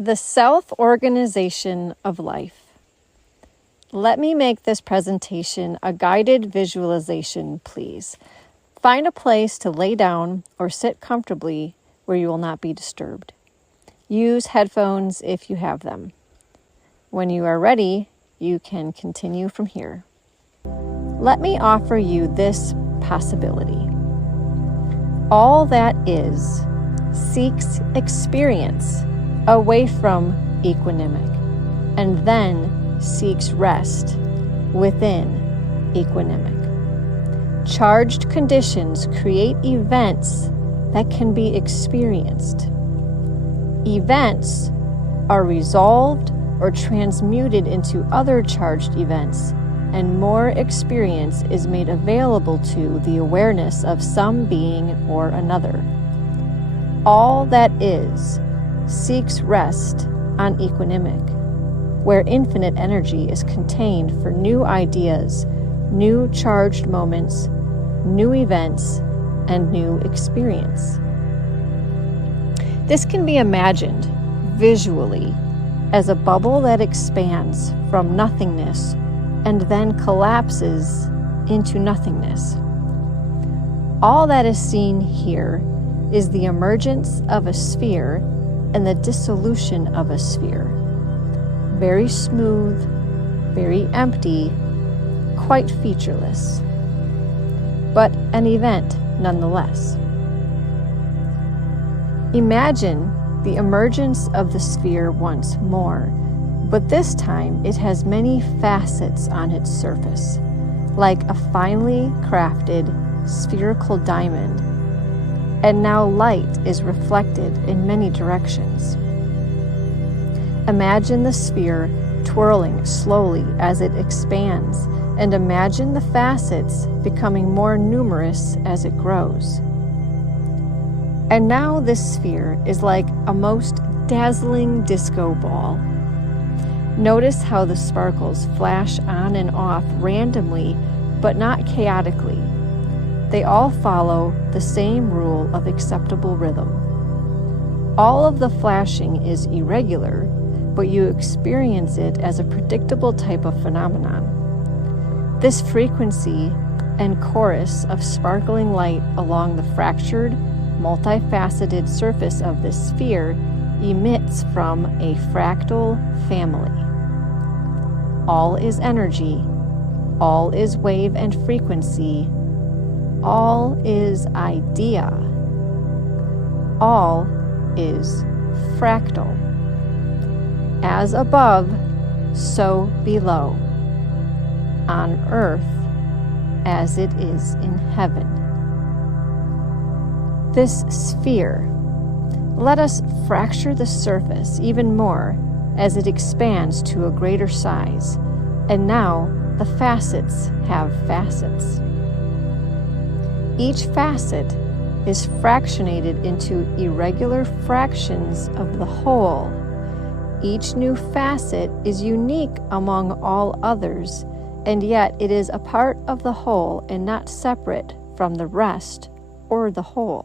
The self-organization of life. Let me make this presentation a guided visualization, please. Find a place to lay down or sit comfortably where you will not be disturbed. Use headphones if you have them. When you are ready, you can continue from here. Let me offer you this possibility. All that is seeks experience away from equanimic, and then seeks rest within equanimic. Charged conditions create events that can be experienced. Events are resolved or transmuted into other charged events, and more experience is made available to the awareness of some being or another. All that is seeks rest on equanimic, where infinite energy is contained for new ideas, new charged moments, new events, and new experience. This can be imagined visually as a bubble that expands from nothingness and then collapses into nothingness. All that is seen here is the emergence of a sphere and the dissolution of a sphere. Very smooth, very empty, quite featureless, but an event nonetheless. Imagine the emergence of the sphere once more, but this time it has many facets on its surface, like a finely crafted spherical diamond, and now light is reflected in many directions. Imagine the sphere twirling slowly as it expands, and imagine the facets becoming more numerous as it grows. And now this sphere is like a most dazzling disco ball. Notice how the sparkles flash on and off randomly, but not chaotically. They all follow the same rule of acceptable rhythm. All of the flashing is irregular, but you experience it as a predictable type of phenomenon. This frequency and chorus of sparkling light along the fractured, multifaceted surface of this sphere emits from a fractal family. All is energy, all is wave and frequency, all is idea, all is fractal. As above, so below, on earth as it is in heaven. This sphere, let us fracture the surface even more as it expands to a greater size, and now the facets have facets. Each facet is fractionated into irregular fractions of the whole. Each new facet is unique among all others, and yet it is a part of the whole and not separate from the rest or the whole.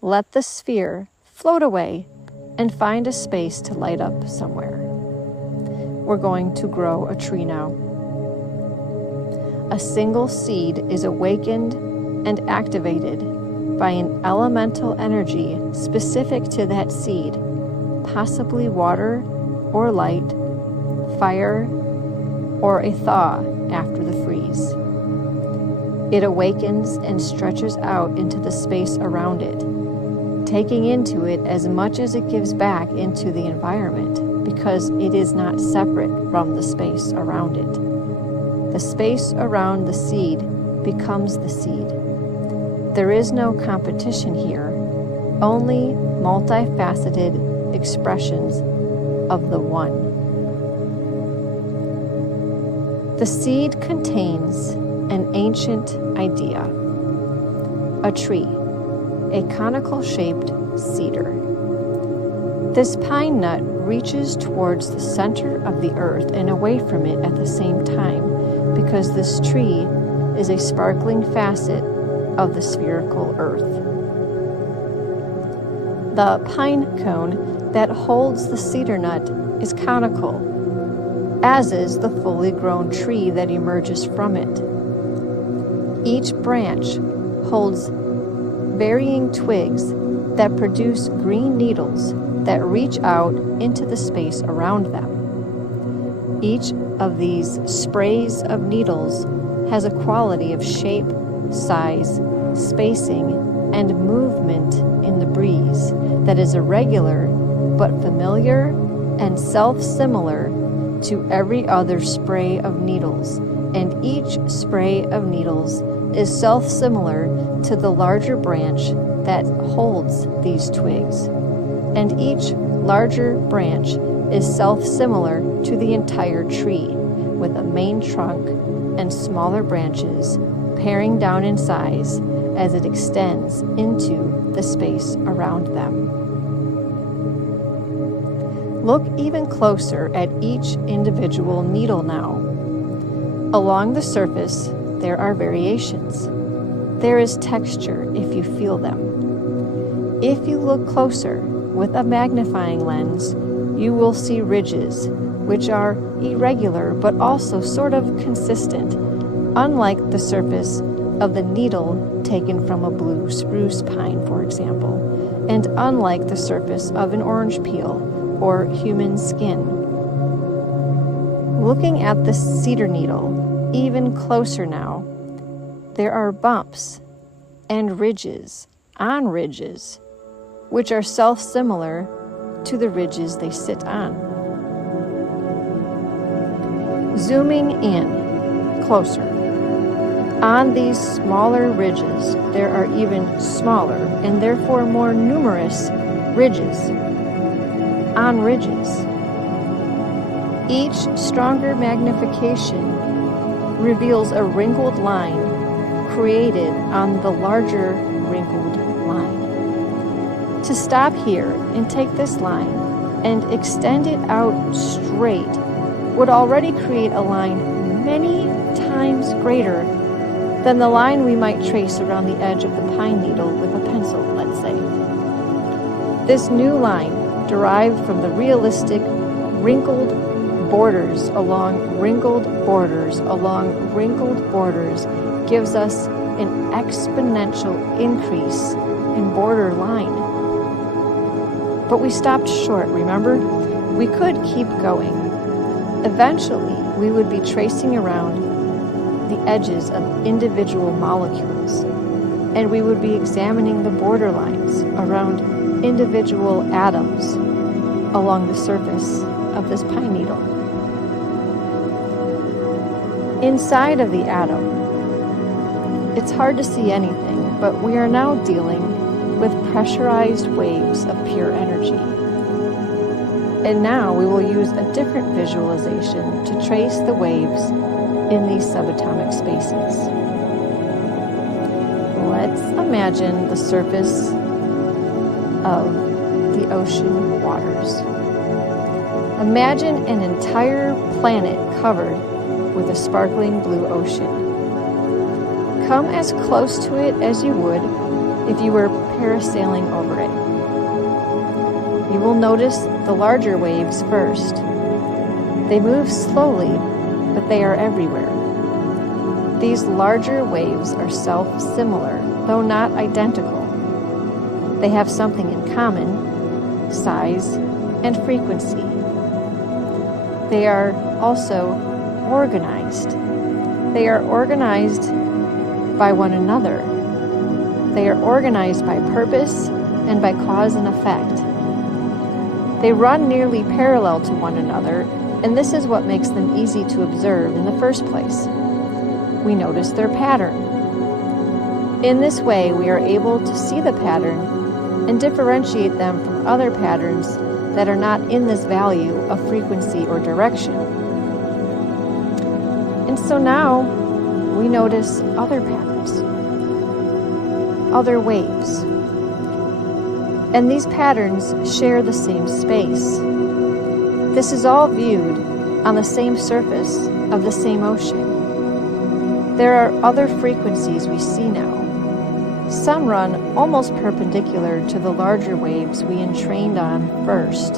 Let the sphere float away and find a space to light up somewhere. We're going to grow a tree now. A single seed is awakened and activated by an elemental energy specific to that seed, possibly water or light, fire, or a thaw after the freeze. It awakens and stretches out into the space around it, taking into it as much as it gives back into the environment, because it is not separate from the space around it. The space around the seed becomes the seed. There is no competition here, only multifaceted expressions of the one. The seed contains an ancient idea, a tree, a conical-shaped cedar. This pine nut reaches towards the center of the earth and away from it at the same time, because this tree is a sparkling facet of the spherical earth. The pine cone that holds the cedar nut is conical, as is the fully grown tree that emerges from it. Each branch holds varying twigs that produce green needles that reach out into the space around them. Each of these sprays of needles has a quality of shape, size, spacing, and movement in the breeze that is irregular but familiar and self-similar to every other spray of needles, and each spray of needles is self-similar to the larger branch that holds these twigs, and each larger branch is self-similar to the entire tree, with a main trunk and smaller branches paring down in size as it extends into the space around them. Look even closer at each individual needle now. Along the surface, there are variations. There is texture if you feel them. If you look closer with a magnifying lens, you will see ridges, which are irregular but also sort of consistent, unlike the surface of the needle taken from a blue spruce pine, for example, and unlike the surface of an orange peel or human skin. Looking at the cedar needle even closer now, there are bumps and ridges on ridges, which are self-similar to the ridges they sit on. Zooming in closer, on these smaller ridges, there are even smaller and therefore more numerous ridges on ridges. Each stronger magnification reveals a wrinkled line created on the larger wrinkled line. To stop here and take this line and extend it out straight would already create a line many times greater than the line we might trace around the edge of the pine needle with a pencil, let's say. This new line, derived from the realistic wrinkled borders along wrinkled borders along wrinkled borders, gives us an exponential increase in border line. But we stopped short, remember? We could keep going. Eventually, we would be tracing around the edges of individual molecules, and we would be examining the border lines around individual atoms along the surface of this pine needle. Inside of the atom, it's hard to see anything, but we are now dealing with pressurized waves of pure energy. And now we will use a different visualization to trace the waves in these subatomic spaces. Let's imagine the surface of the ocean waters. Imagine an entire planet covered with a sparkling blue ocean. Come as close to it as you would if you were parasailing over it. You will notice the larger waves first. They move slowly, but they are everywhere. These larger waves are self-similar, though not identical. They have something in common: size and frequency. They are also organized. They are organized by one another. They are organized by purpose and by cause and effect. They run nearly parallel to one another, and this is what makes them easy to observe in the first place. We notice their pattern. In this way, we are able to see the pattern and differentiate them from other patterns that are not in this value of frequency or direction. And so now we notice other patterns, other waves. And these patterns share the same space. This is all viewed on the same surface of the same ocean. There are other frequencies we see now, Some run almost perpendicular to the larger waves we entrained on first.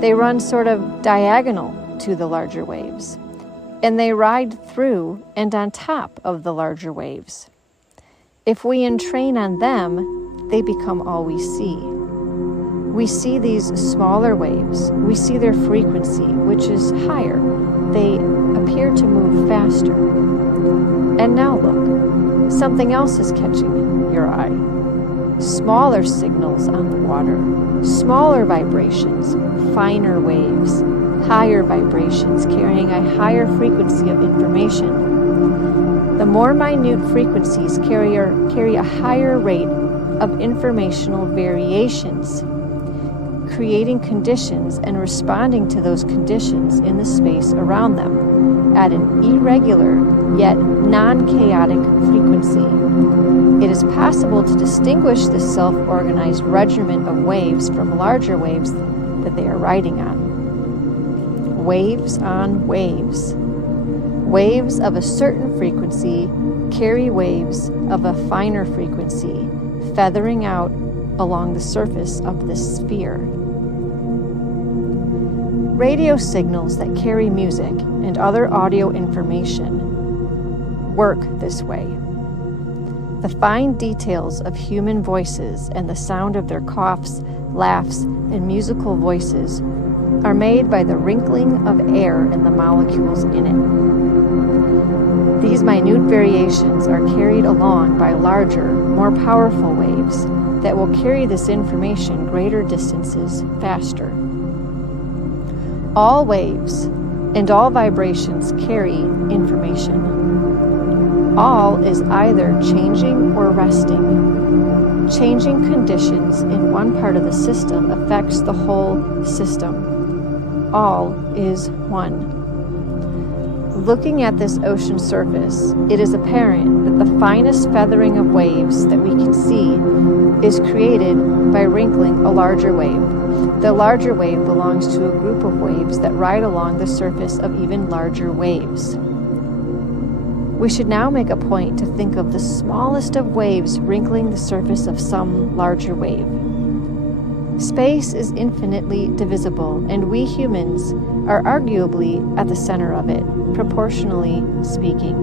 They run sort of diagonal to the larger waves, and they ride through and on top of the larger waves. If we entrain on them, they become all we see. We see these smaller waves. We see their frequency, which is higher. They appear to move faster. And now look, something else is catching your eye. Smaller signals on the water, smaller vibrations, finer waves, higher vibrations carrying a higher frequency of information. The more minute frequencies carry a higher rate of informational variations, creating conditions and responding to those conditions in the space around them at an irregular yet non-chaotic frequency. It is possible to distinguish this self-organized regiment of waves from larger waves that they are riding on. Waves on waves. Waves of a certain frequency carry waves of a finer frequency, feathering out along the surface of this sphere. Radio signals that carry music and other audio information work this way. The fine details of human voices and the sound of their coughs, laughs, and musical voices are made by the wrinkling of air and the molecules in it. These minute variations are carried along by larger, more powerful waves that will carry this information greater distances faster. All waves and all vibrations carry information. All is either changing or resting. Changing conditions in one part of the system affects the whole system. All is one. Looking at this ocean surface, it is apparent that the finest feathering of waves that we can see is created by wrinkling a larger wave. The larger wave belongs to a group of waves that ride along the surface of even larger waves. We should now make a point to think of the smallest of waves wrinkling the surface of some larger wave. Space is infinitely divisible, and we humans are arguably at the center of it, proportionally speaking.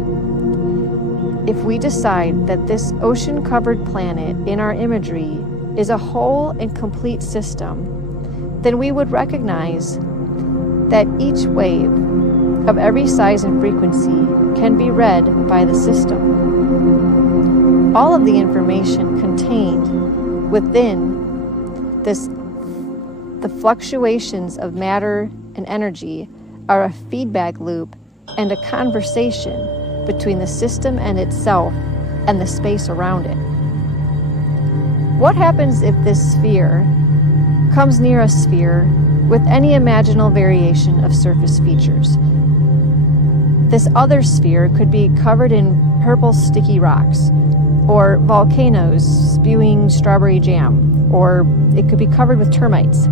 If we decide that this ocean-covered planet in our imagery is a whole and complete system, then we would recognize that each wave of every size and frequency can be read by the system. All of the information contained within the fluctuations of matter and energy are a feedback loop and a conversation between the system and itself and the space around it. What happens if this sphere comes near a sphere with any imaginable variation of surface features? This other sphere could be covered in purple sticky rocks, or volcanoes spewing strawberry jam, or it could be covered with termites.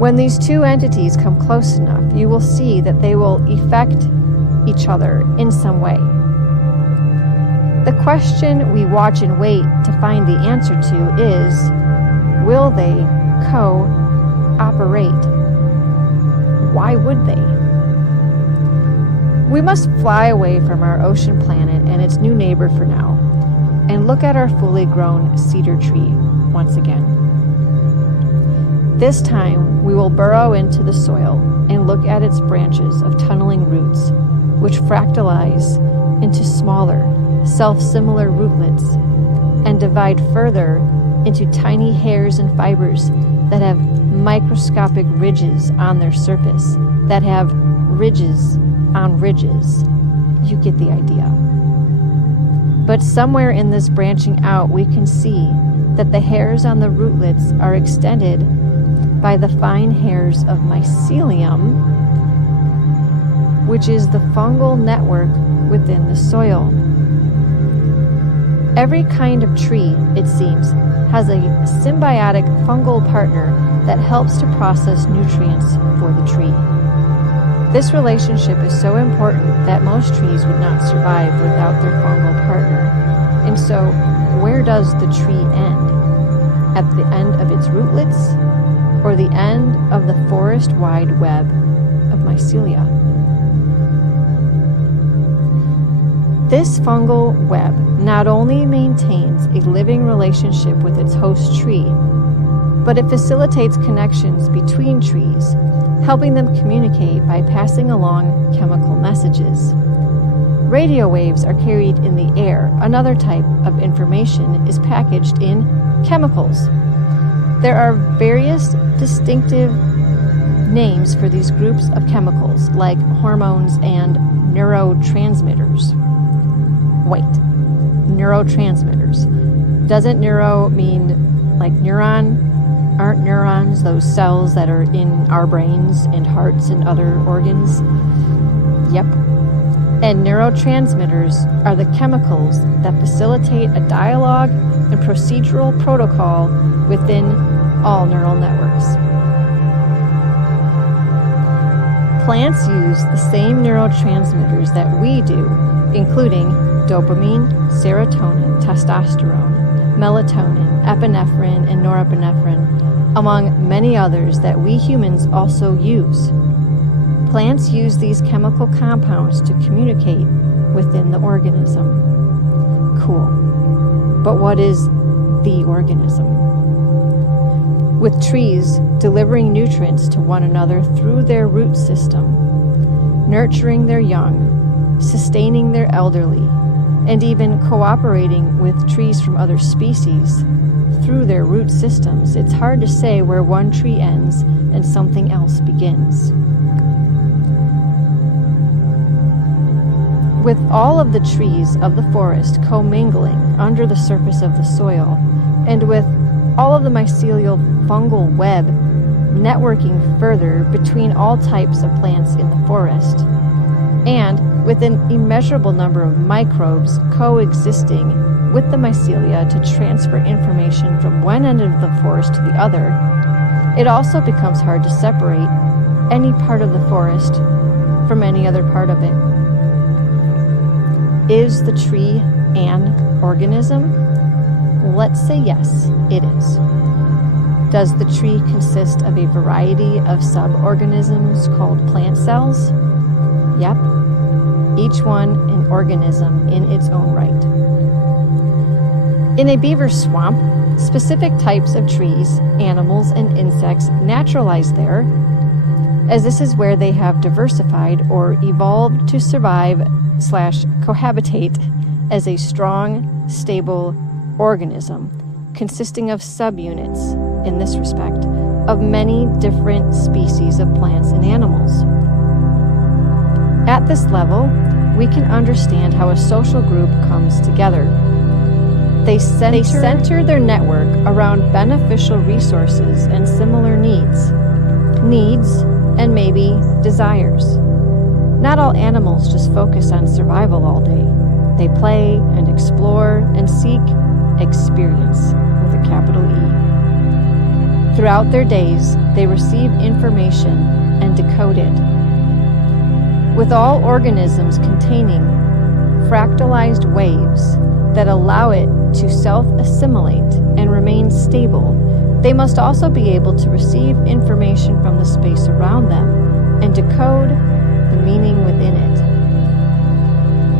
When these two entities come close enough, you will see that they will affect each other in some way. The question we watch and wait to find the answer to is, will they co-operate? Why would they? We must fly away from our ocean planet and its new neighbor for now, and look at our fully grown cedar tree once again. This time, we will burrow into the soil and look at its branches of tunneling roots, which fractalize into smaller, self-similar rootlets, and divide further into tiny hairs and fibers that have microscopic ridges on their surface, that have ridges on ridges. You get the idea. But somewhere in this branching out, we can see that the hairs on the rootlets are extended by the fine hairs of mycelium, which is the fungal network within the soil. Every kind of tree, it seems, has a symbiotic fungal partner that helps to process nutrients for the tree. This relationship is so important that most trees would not survive without their fungal partner. And so, where does the tree end? At the end of its rootlets, or the end of the forest-wide web of mycelia? This fungal web not only maintains a living relationship with its host tree, but it facilitates connections between trees, helping them communicate by passing along chemical messages. Radio waves are carried in the air. Another type of information is packaged in chemicals. There are various distinctive names for these groups of chemicals, like hormones and neurotransmitters. Wait, neurotransmitters. Doesn't neuro mean like neuron? Aren't neurons those cells that are in our brains and hearts and other organs? Yep. And neurotransmitters are the chemicals that facilitate a dialogue and procedural protocol within all neural networks. Plants use the same neurotransmitters that we do, including dopamine, serotonin, testosterone, melatonin, epinephrine, and norepinephrine, among many others that we humans also use. Plants use these chemical compounds to communicate within the organism. Cool. But what is the organism? With trees delivering nutrients to one another through their root system, nurturing their young, sustaining their elderly, and even cooperating with trees from other species through their root systems, it's hard to say where one tree ends and something else begins. With all of the trees of the forest commingling under the surface of the soil, and with all of the mycelial fungal web networking further between all types of plants in the forest, and with an immeasurable number of microbes coexisting with the mycelia to transfer information from one end of the forest to the other, it also becomes hard to separate any part of the forest from any other part of it. Is the tree an organism? Let's say yes, it is. Does the tree consist of a variety of sub-organisms called plant cells? Yep. Each one an organism in its own right. In a beaver swamp, specific types of trees, animals, and insects naturalize there, as this is where they have diversified or evolved to survive/cohabitate as a strong, stable organism consisting of subunits, in this respect, of many different species of plants and animals. At this level, we can understand how a social group comes together. They center their network around beneficial resources and similar needs and maybe desires. Not all animals just focus on survival all day. They play and explore and seek experience with a capital E. Throughout their days, they receive information and decode it. With all organisms containing fractalized waves that allow it to self-assimilate and remain stable, they must also be able to receive information from the space around them and decode the meaning within it.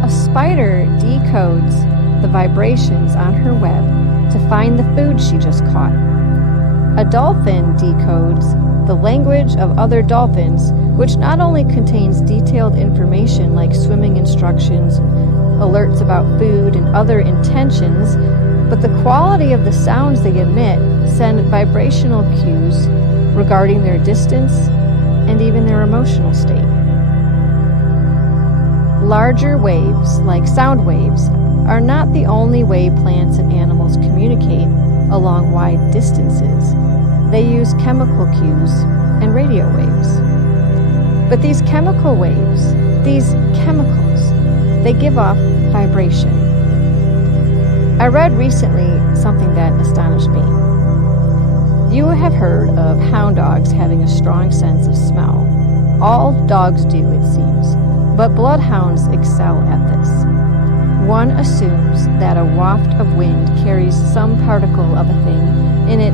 A spider decodes the vibrations on her web to find the food she just caught. A dolphin decodes the language of other dolphins, which not only contains detailed information like swimming instructions, alerts about food, and other intentions, but the quality of the sounds they emit send vibrational cues regarding their distance and even their emotional state. Larger waves, like sound waves, are not the only way plants and animals communicate along wide distances. They use chemical cues and radio waves. But these chemical waves, these chemicals, they give off vibration. I read recently something that astonished me. You have heard of hound dogs having a strong sense of smell. All dogs do, it seems, but bloodhounds excel at this. One assumes that a waft of wind carries some particle of a thing, and it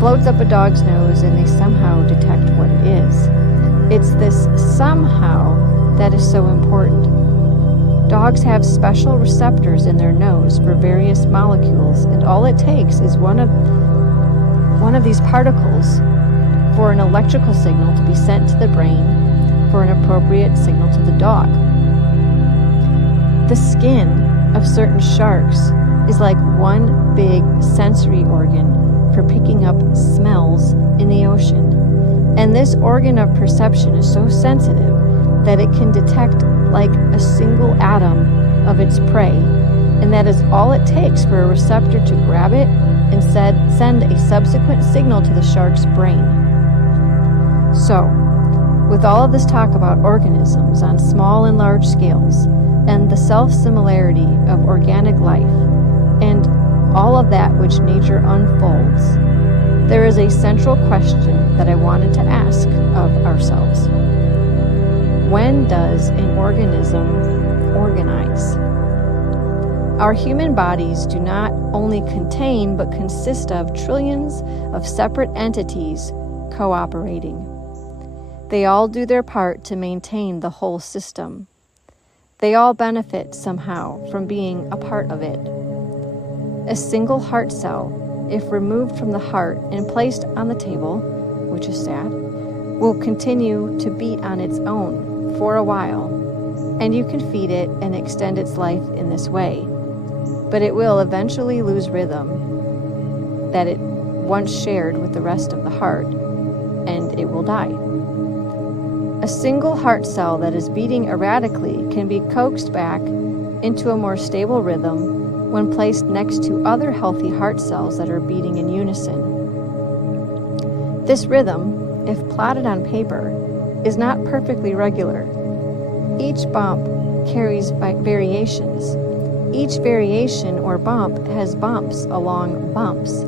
floats up a dog's nose and they somehow detect what it is. It's this somehow that is so important. Dogs have special receptors in their nose for various molecules, and all it takes is one of these particles for an electrical signal to be sent to the brain for an appropriate signal to the dog. The skin of certain sharks is like one big sensory organ for picking up smells in the ocean. And this organ of perception is so sensitive that it can detect like a single atom of its prey, and that is all it takes for a receptor to grab it and send a subsequent signal to the shark's brain. So, with all of this talk about organisms on small and large scales, and the self-similarity of organic life, and all of that which nature unfolds, there is a central question that I wanted to ask of ourselves. When does an organism organize? Our human bodies do not only contain but consist of trillions of separate entities cooperating. They all do their part to maintain the whole system. They all benefit somehow from being a part of it. A single heart cell, if removed from the heart and placed on the table, which is sad, will continue to beat on its own for a while, and you can feed it and extend its life in this way. But it will eventually lose rhythm that it once shared with the rest of the heart, and it will die. A single heart cell that is beating erratically can be coaxed back into a more stable rhythm when placed next to other healthy heart cells that are beating in unison. This rhythm, if plotted on paper, is not perfectly regular. Each bump carries variations. Each variation or bump has bumps along bumps.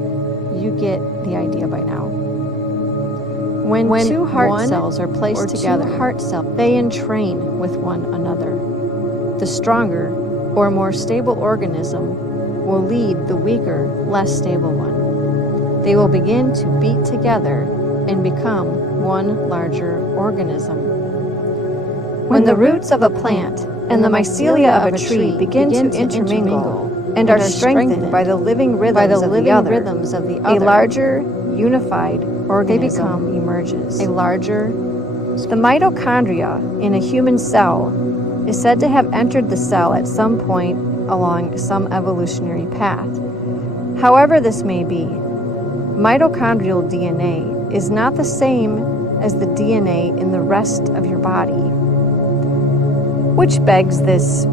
You get the idea by now. When two heart cells are placed together, they entrain with one another. The stronger or more stable organism will lead the weaker, less stable one. They will begin to beat together and become one larger organism. When the roots of a plant and the mycelia of a tree begin to intermingle and are strengthened by the living rhythms of the other, a larger, unified organism emerges. The mitochondria in a human cell is said to have entered the cell at some point along some evolutionary path. However this may be, mitochondrial DNA is not the same as the DNA in the rest of your body. Which begs this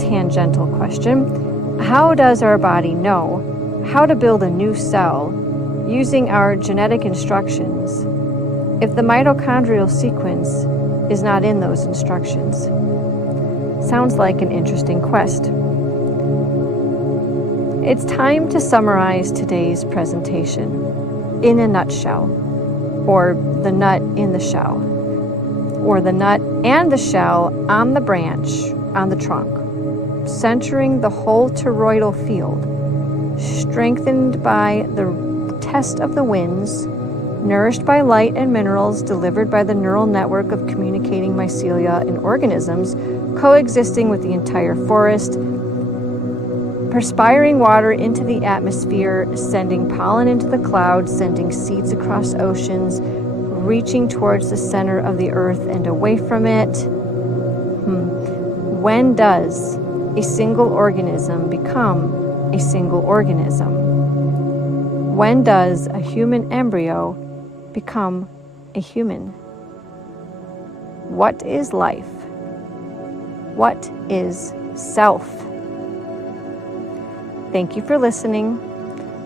tangential question: how does our body know how to build a new cell using our genetic instructions if the mitochondrial sequence is not in those instructions? Sounds like an interesting quest. It's time to summarize today's presentation in a nutshell, or the nut in the shell, or the nut and the shell on the branch on the trunk, centering the whole toroidal field, strengthened by the test of the winds, nourished by light and minerals delivered by the neural network of communicating mycelia and organisms coexisting with the entire forest, perspiring water into the atmosphere, sending pollen into the clouds, sending seeds across oceans, reaching towards the center of the earth and away from it. When does a single organism become a single organism? When does a human embryo become a human? What is life? What is self? Thank you for listening.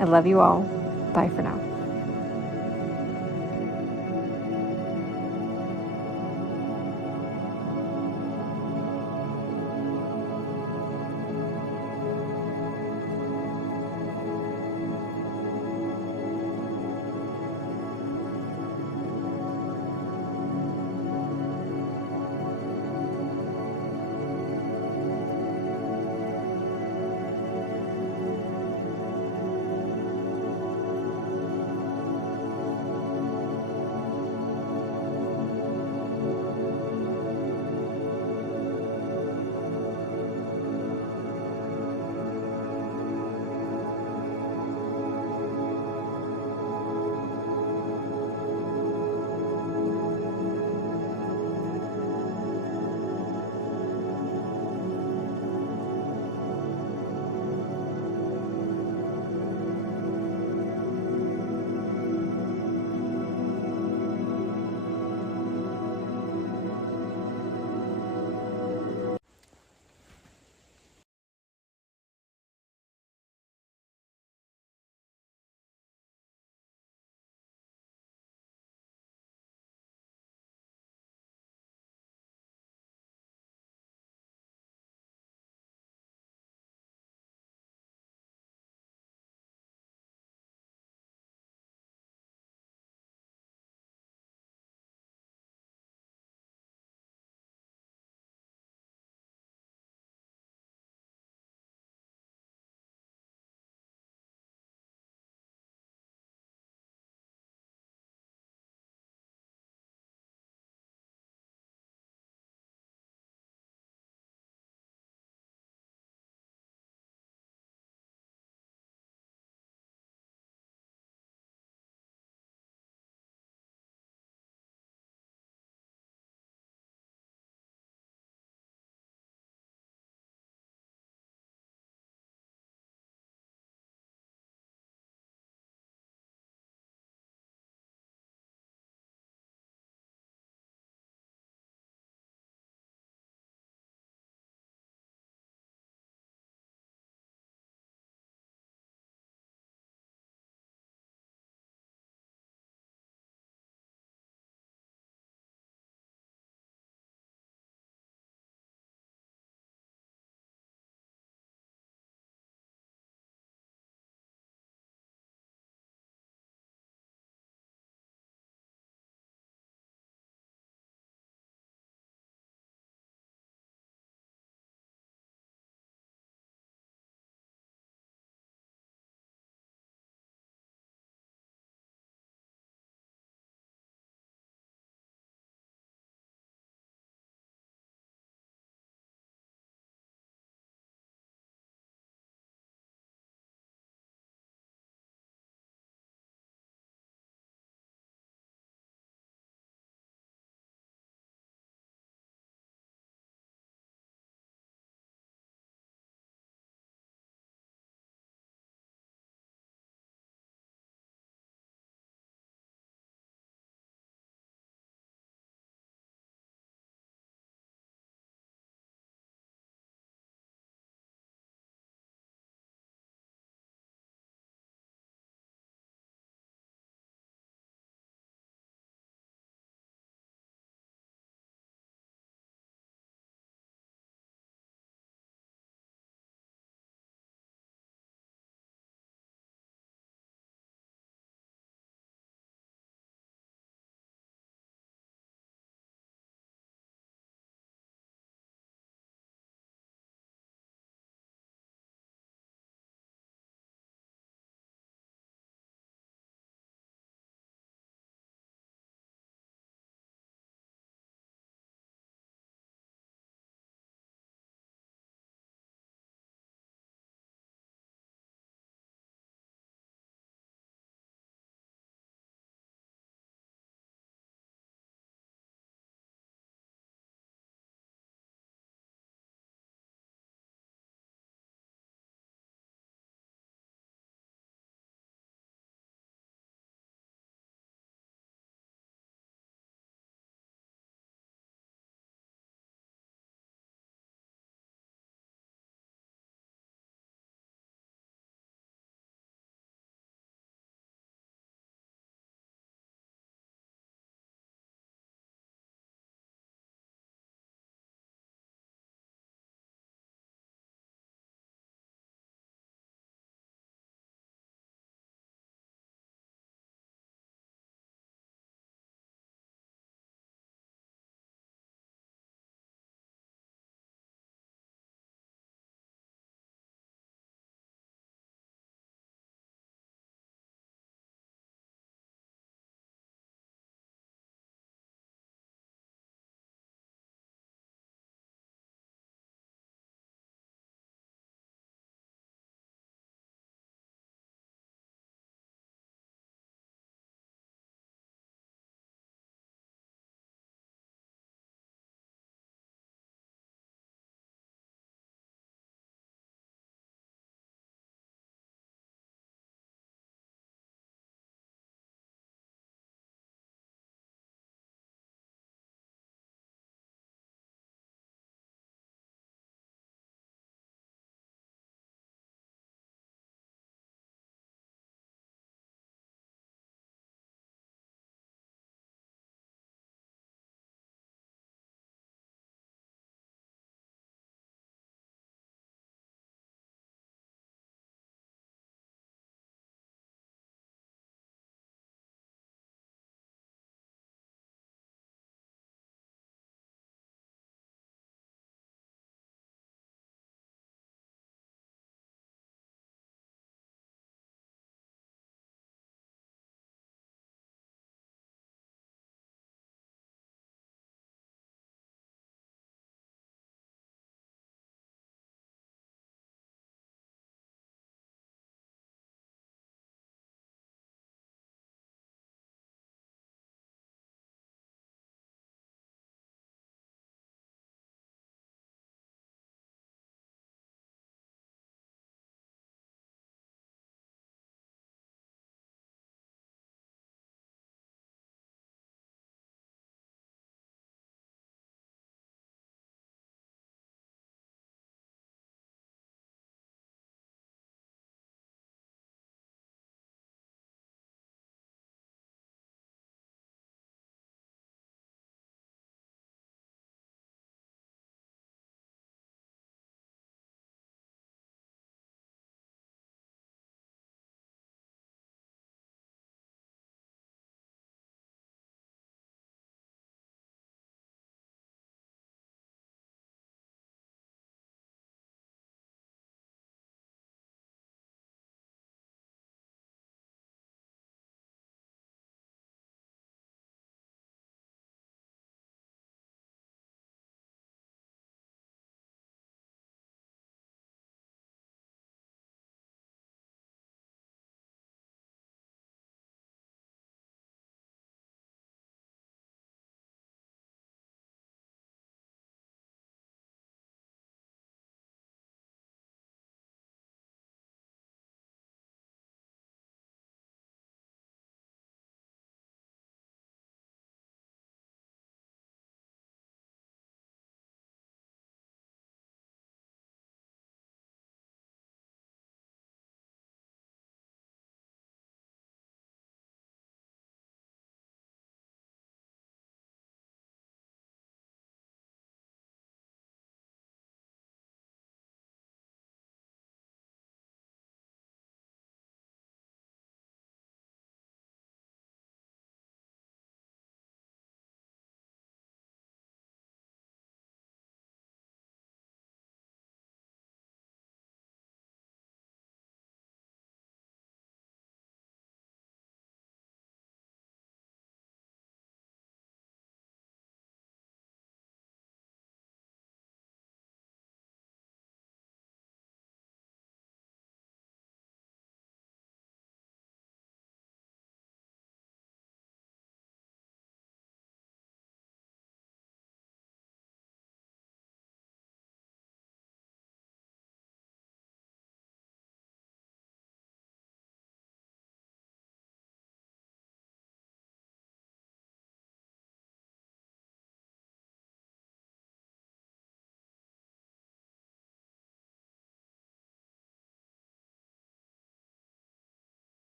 I love you all. Bye for now.